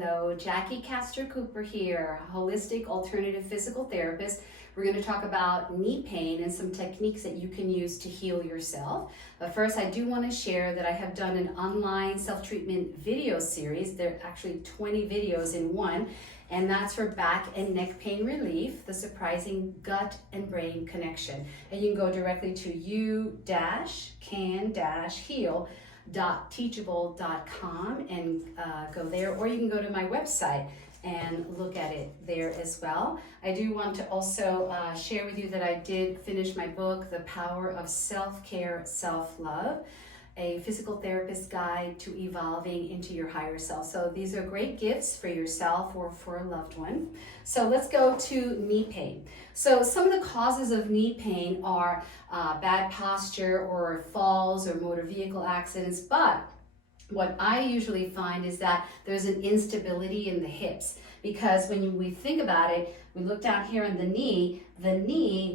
Hello, Jackie Castro-Cooper here, holistic alternative physical therapist. We're going to talk about knee pain and some techniques that you can use to heal yourself. But first, I do want to share that I have done an online self-treatment video series. There are actually 20 videos in one, and that's for back and neck pain relief, the surprising gut and brain connection. And you can go directly to u-can-heal.teachable.com and go there, or you can go to my website and look at it there as well. I do want to also share with you that I did finish my book, The Power of Self-Care, Self-Love, a physical therapist guide to evolving into your higher self. So these are great gifts for yourself or for a loved one. So let's go to knee pain. So some of the causes of knee pain are bad posture or falls or motor vehicle accidents, but what I usually find is that there's an instability in the hips, because when we think about it, we look down here on the knee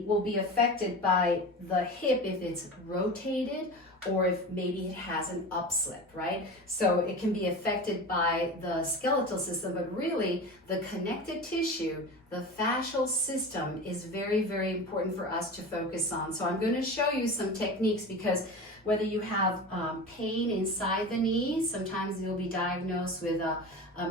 will be affected by the hip if it's rotated or if maybe it has an upslip, right? So it can be affected by the skeletal system, but really the connective tissue, the fascial system is very, very important for us to focus on. So I'm going to show you some techniques, because whether you have pain inside the knee, sometimes you'll be diagnosed with a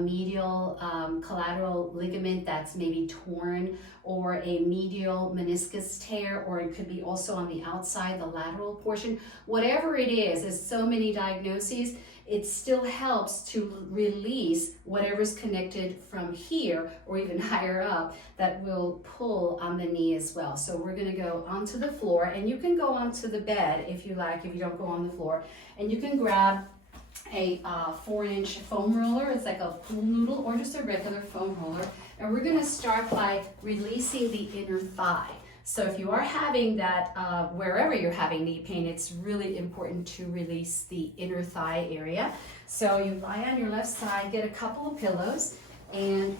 medial collateral ligament that's maybe torn, or a medial meniscus tear, or it could be also on the outside, the lateral portion. Whatever it is, there's so many diagnoses, it still helps to release whatever's connected from here or even higher up that will pull on the knee as well. So we're going to go onto the floor, and you can go onto the bed if you like, if you don't go on the floor, and you can grab a 4-inch foam roller. It's like a pool noodle or just a regular foam roller, and we're going to start by releasing the inner thigh. So if you are having that, wherever you're having knee pain, it's really important to release the inner thigh area. So you lie on your left side, get a couple of pillows, and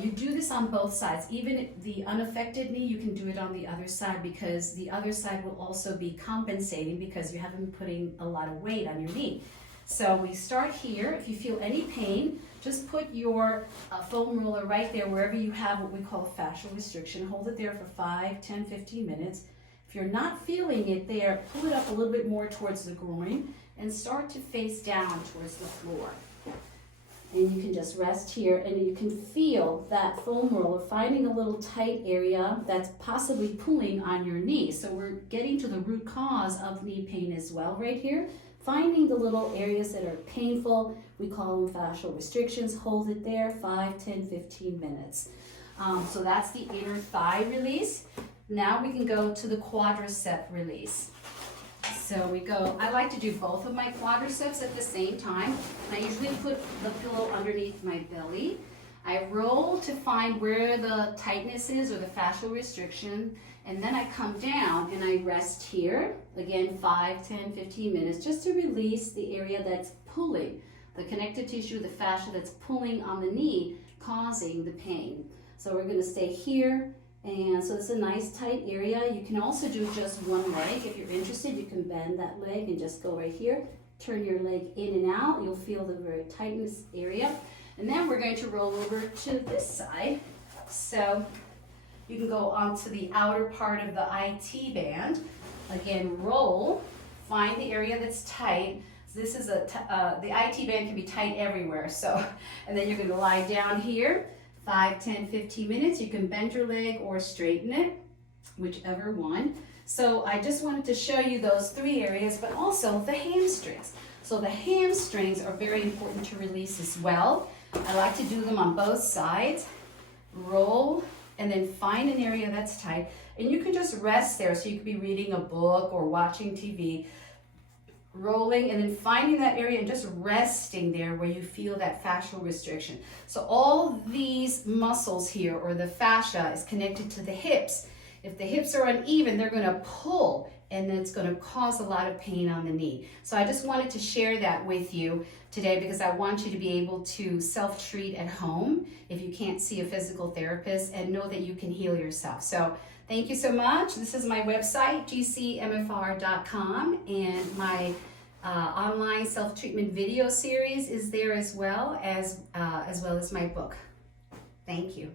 you do this on both sides. Even the unaffected knee, you can do it on the other side, because the other side will also be compensating because you haven't been putting a lot of weight on your knee. So we start here. If you feel any pain, just put your foam roller right there wherever you have what we call a fascial restriction. Hold it there for 5, 10, 15 minutes. If you're not feeling it there, pull it up a little bit more towards the groin and start to face down towards the floor. And you can just rest here, and you can feel that foam roller finding a little tight area that's possibly pulling on your knee. So we're getting to the root cause of knee pain as well right here. Finding the little areas that are painful, we call them fascial restrictions. Hold it there 5, 10, 15 minutes. So that's the inner thigh release. Now we can go to the quadricep release. So we go, I like to do both of my quadriceps at the same time. I usually put the pillow underneath my belly. I roll to find where the tightness is or the fascial restriction, and then I come down and I rest here, again 5, 10, 15 minutes, just to release the area that's pulling, the connective tissue, the fascia that's pulling on the knee, causing the pain. So we're going to stay here, and so it's a nice tight area. You can also do just one leg. If you're interested, you can bend that leg and just go right here, turn your leg in and out. You'll feel the very tightness area. And then we're going to roll over to this side. So you can go onto the outer part of the IT band. Again, roll, find the area that's tight. This is the IT band can be tight everywhere. So, and then you're going to lie down here, 5, 10, 15 minutes. You can bend your leg or straighten it, whichever one. So I just wanted to show you those 3 areas, but also the hamstrings. So the hamstrings are very important to release as well. I like to do them on both sides. Roll, and then find an area that's tight. And you can just rest there. So you could be reading a book or watching TV. Rolling, and then finding that area and just resting there where you feel that fascial restriction. So all these muscles here, or the fascia, is connected to the hips. If the hips are uneven, they're going to pull, and then it's going to cause a lot of pain on the knee. So I just wanted to share that with you today, because I want you to be able to self-treat at home if you can't see a physical therapist, and know that you can heal yourself. So thank you so much. This is my website, gcmfr.com, and my online self-treatment video series is there as well as my book. Thank you.